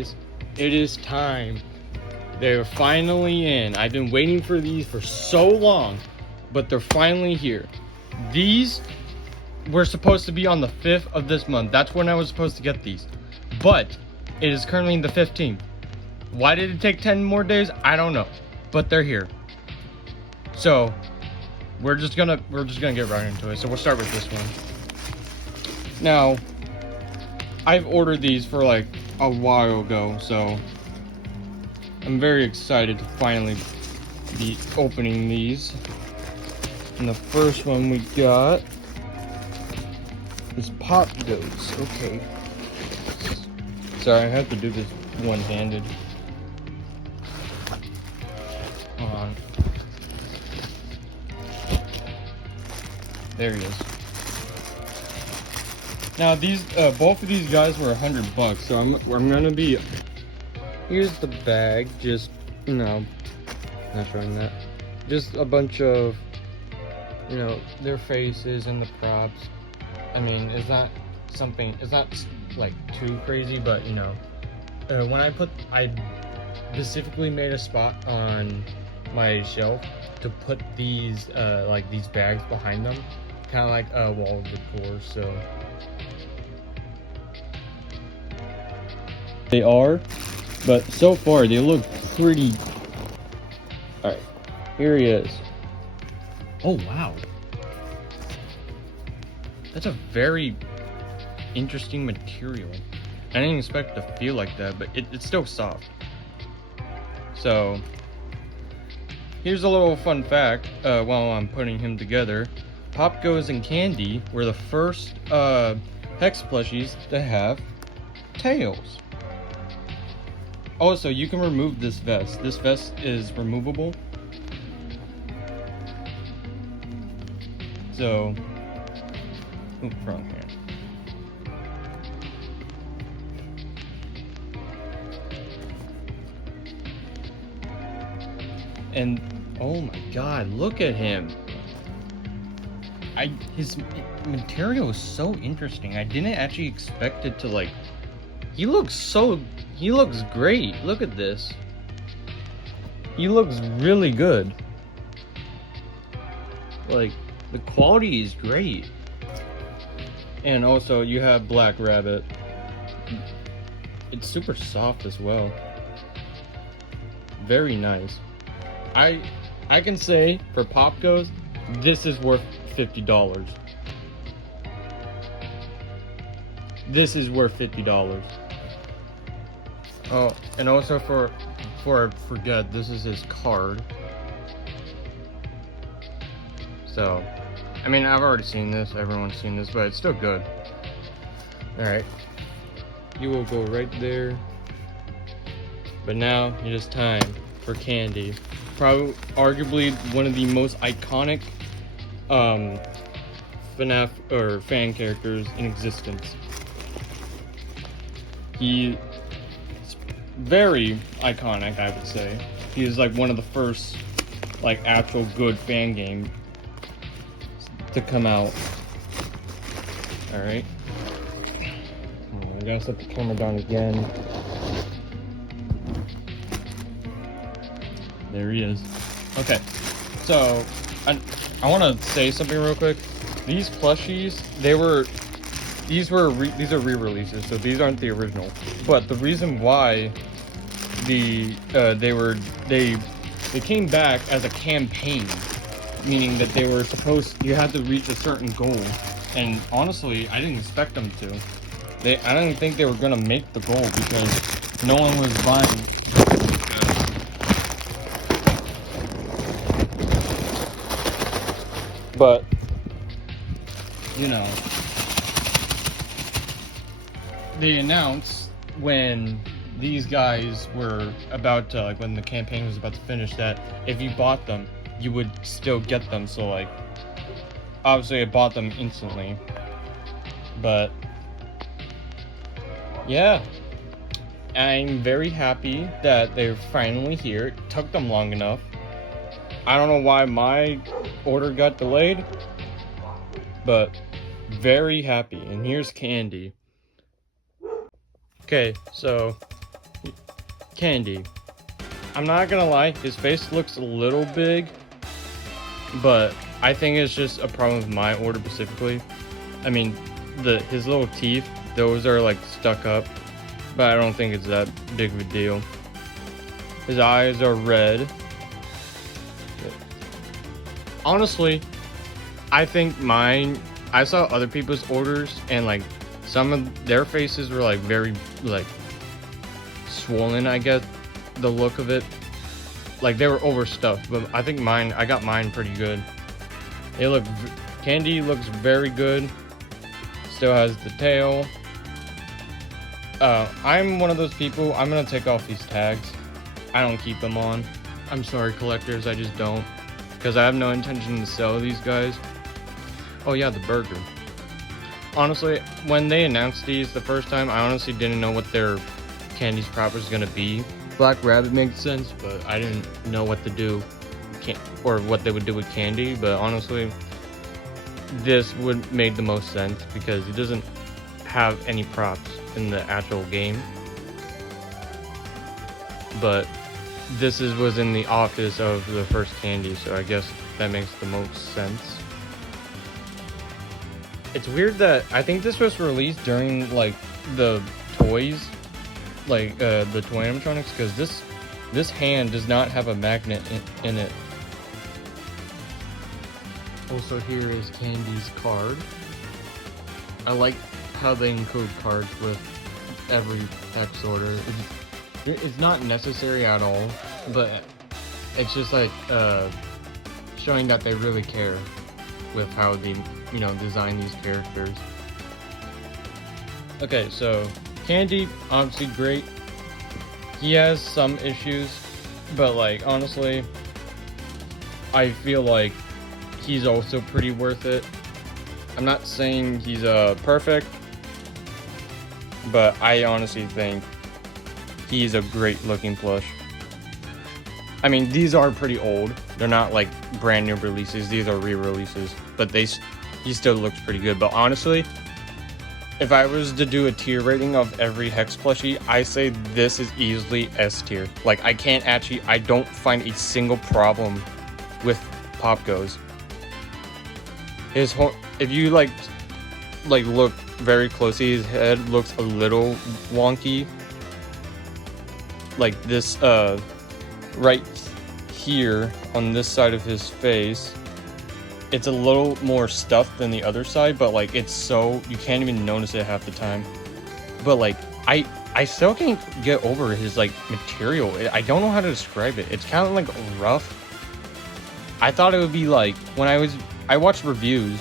guys, it is time. They're finally in. I've been waiting for these for so long, but they're finally here. These were supposed to be on the 5th of this month. That's when I was supposed to get these, but it is currently the 15th. Why did it take 10 more days? I don't know, but they're here. So we're just gonna get right into it. So we'll start with this one. Now, I've ordered these for like a while ago, so I'm very excited to finally be opening these. And the first one we got is popgoes. Okay. Sorry, I have to do this one-handed. Hold on. There he is. Now these, both of these guys were $100, so I'm gonna be. Here's the bag. Just, you know, not showing that. Just a bunch of, you know, their faces and the props. I mean, it's not like too crazy, but you know, I specifically made a spot on my shelf to put these like these bags behind them, kind of like a wall decor. So they are, but so far they look pretty. All right, here he is. Oh wow, that's a very interesting material. I didn't expect it to feel like that, but it's still soft. So here's a little fun fact while I'm putting him together. Popgoes and Candy were the first HEX plushies to have tails. Also, you can remove this vest. This vest is removable. So, oops, wrong hand. And oh my god, look at him. His material is so interesting. I didn't actually expect it to like. He looks great. Look at this. He looks really good. Like, the quality is great. And also you have Black Rabbit. It's super soft as well. Very nice. I can say for popgoes, this is worth $50. This is worth $50. Oh, and also before I forget, this is his card. So, I mean, I've already seen this, everyone's seen this, but it's still good. Alright. You will go right there. But now, it is time for Candy. Probably, arguably, one of the most iconic FNAF or fan characters in existence. He is very iconic, I would say. He is like one of the first like actual good fan game to come out. Alright. I gotta set the camera down again. There he is. Okay, so I want to say something real quick. These plushies, these are re-releases, so these aren't the original. But the reason why they came back as a campaign, meaning that they were you had to reach a certain goal. And honestly, I didn't expect them to. I didn't think they were gonna make the goal because no one was buying. But, you know, they announced when these guys were about to, like, when the campaign was about to finish, that if you bought them, you would still get them. So, like, obviously I bought them instantly. But, yeah, I'm very happy that they're finally here. It took them long enough. I don't know why my order got delayed, but very happy. And here's Candy. Okay, so Candy. I'm not gonna lie, his face looks a little big, but I think it's just a problem with my order specifically. I mean, his little teeth, those are like stuck up, but I don't think it's that big of a deal. His eyes are red. Honestly, I think I saw other people's orders and like some of their faces were like very like swollen, I guess, the look of it. Like they were overstuffed, but I think I got mine pretty good. Candy looks very good. Still has the tail. I'm one of those people, I'm gonna take off these tags. I don't keep them on. I'm sorry, collectors, I just don't. Because I have no intention to sell these guys. Oh yeah, the burger. Honestly, when they announced these the first time, I honestly didn't know what their Candy's proper is gonna be. Black Rabbit makes sense, but I didn't know what to do, or what they would do with Candy. But honestly, this would make the most sense because he doesn't have any props in the actual game. But this was in the office of the first Candy, so I guess that makes the most sense. It's weird that I think this was released during like the toys, like the toy animatronics, because this hand does not have a magnet in it. Also, here is Candy's card. I like how they include cards with every HEX order. It's not necessary at all, but it's just like showing that they really care with how they design these characters. Okay, so Candy, obviously great. He has some issues, but like honestly, I feel like he's also pretty worth it. I'm not saying he's perfect, but I honestly think he's a great looking plush. I mean, these are pretty old. They're not like brand new releases. These are re-releases, but he still looks pretty good. But honestly, if I was to do a tier rating of every HEX plushie, I say this is easily S tier. Like I don't find a single problem with popgoes. If you like look very closely, his head looks a little wonky. Like this, right here on this side of his face, it's a little more stuffed than the other side, but like you can't even notice it half the time. But like I still can't get over his like material. I don't know how to describe it. It's kind of like rough. I thought it would be like when I watched reviews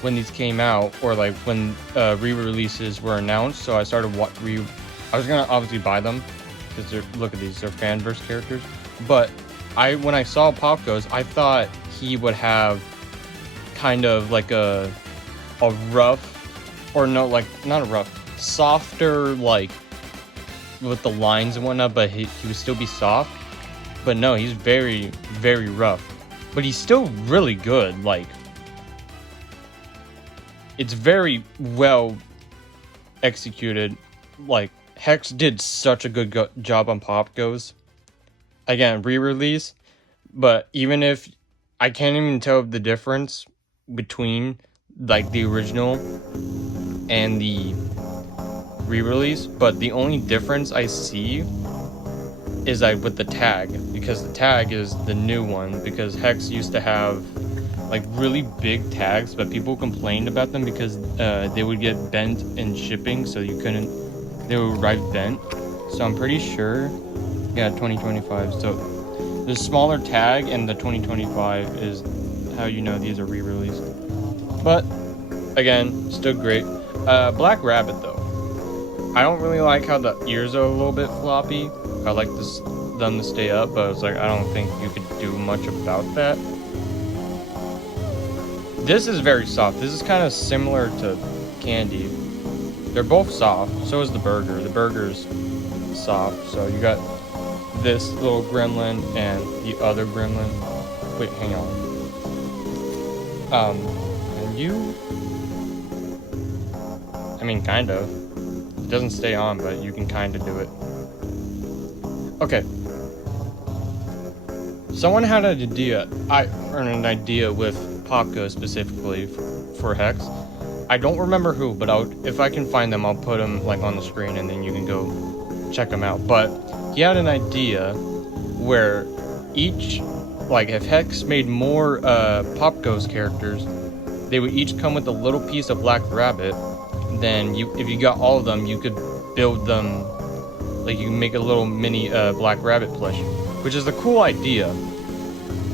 when these came out, or like when re-releases were announced, so I started I was gonna obviously buy them because look at these, they're fanverse characters. But when I saw popgoes, I thought he would have kind of like a rough, or no, like not a rough, softer, like with the lines and whatnot, but he would still be soft. But no, he's very, very rough. But he's still really good. Like, it's very well executed. Like, HEX did such a good job on popgoes. Again, re-release, but even if I can't even tell the difference between like the original and the re-release, but the only difference I see is like with the tag, because the tag is the new one, because HEX used to have like really big tags, but people complained about them because they would get bent in shipping, so they would arrive bent. So I'm pretty sure, yeah, 2025. So the smaller tag and the 2025 is how you know these are re-released. But again, still great. Black Rabbit though, I don't really like how the ears are a little bit floppy. I like them to stay up, but it's like I don't think you could do much about that. This is very soft. This is kind of similar to Candy. They're both soft. So is the burger. The burger's soft. So you got this little gremlin and the other gremlin. Wait, hang on. And you? I mean, kind of. It doesn't stay on, but you can kind of do it. Okay. Someone had an idea. An idea with popgoes specifically for HEX. I don't remember who, but if I can find them, I'll put them like on the screen, and then you can go check them out. But he had an idea where each, like, if HEX made more popgoes characters, they would each come with a little piece of Black Rabbit. Then if you got all of them, you could build them, like you can make a little mini Black Rabbit plush, which is a cool idea.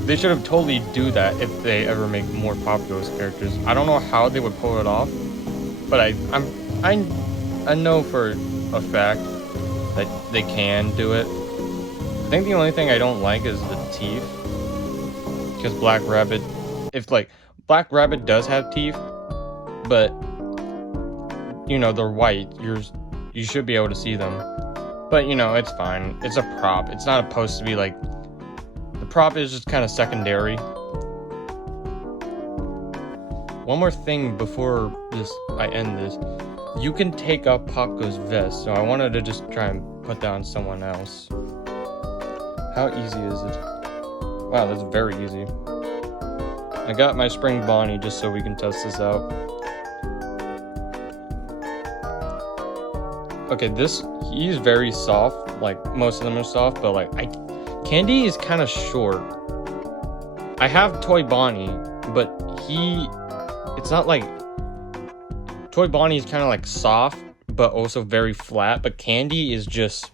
They should have totally do that if they ever make more popgoes characters. I don't know how they would pull it off, but I know for a fact that they can do it. I think the only thing I don't like is the teeth, because Black Rabbit, Black Rabbit does have teeth, but you know, they're white. You should be able to see them, but you know, it's fine. It's a prop. It's not supposed to be like, the prop is just kind of secondary. One more thing before I end this. You can take off popgoes vest, so I wanted to just try and put that on someone else. How easy is it? Wow, that's very easy. I got my spring Bonnie just so we can test this out. Okay, he's very soft, like most of them are soft, but like Candy is kind of short. I have Toy Bonnie, but it's not like, Toy Bonnie is kind of like soft, but also very flat, but Candy is just,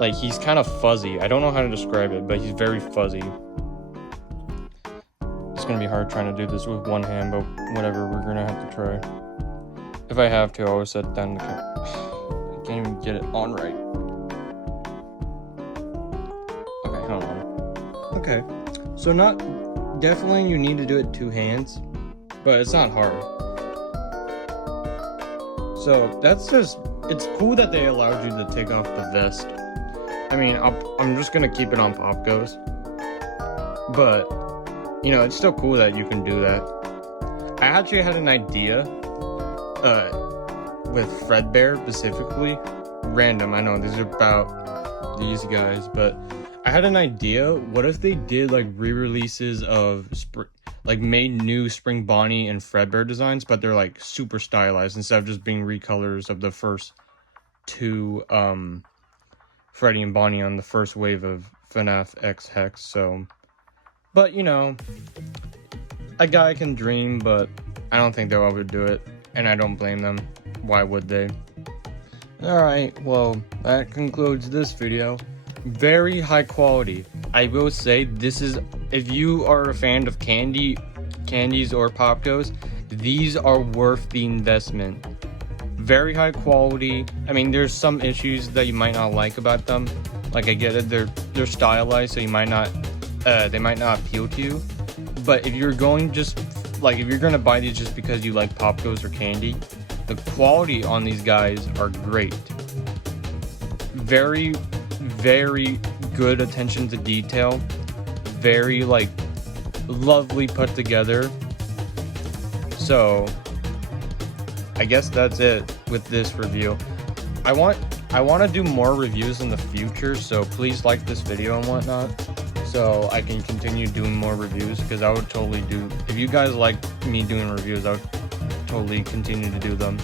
like, he's kind of fuzzy. I don't know how to describe it, but he's very fuzzy. It's gonna be hard trying to do this with one hand, but whatever, we're gonna have to try. If I have to, I'll set down the camera. I can't even get it on right. Okay, hold on. Okay, so definitely you need to do it 2 hands, but it's not hard. So it's cool that they allowed you to take off the vest. I mean, I'm just gonna keep it on popgoes, but you know, it's still cool that you can do that. I actually had an idea with Fredbear specifically. Random, I know these are about these guys, but I had an idea. What if they did like re-releases of made new Spring Bonnie and Fredbear designs, but they're like super stylized instead of just being recolors of the first 2 Freddy and Bonnie on the first wave of FNAF X HEX. So, but you know, a guy can dream, but I don't think they'll ever do it, and I don't blame them. Why would they? Alright, well, that concludes this video. Very high quality. I will say, this is, if you are a fan of candies or popgoes, these are worth the investment. Very high quality. I mean, there's some issues that you might not like about them. Like, I get it, they're stylized, so you might not, they might not appeal to you. But if you're going if you're gonna buy these just because you like popgoes or candy, the quality on these guys are great. Very, very good attention to detail. Very, like, lovely put together. So I guess that's it with this review. I want to do more reviews in the future, so please like this video and whatnot, so I can continue doing more reviews, because I would totally do, if you guys like me doing reviews, I would totally continue to do them.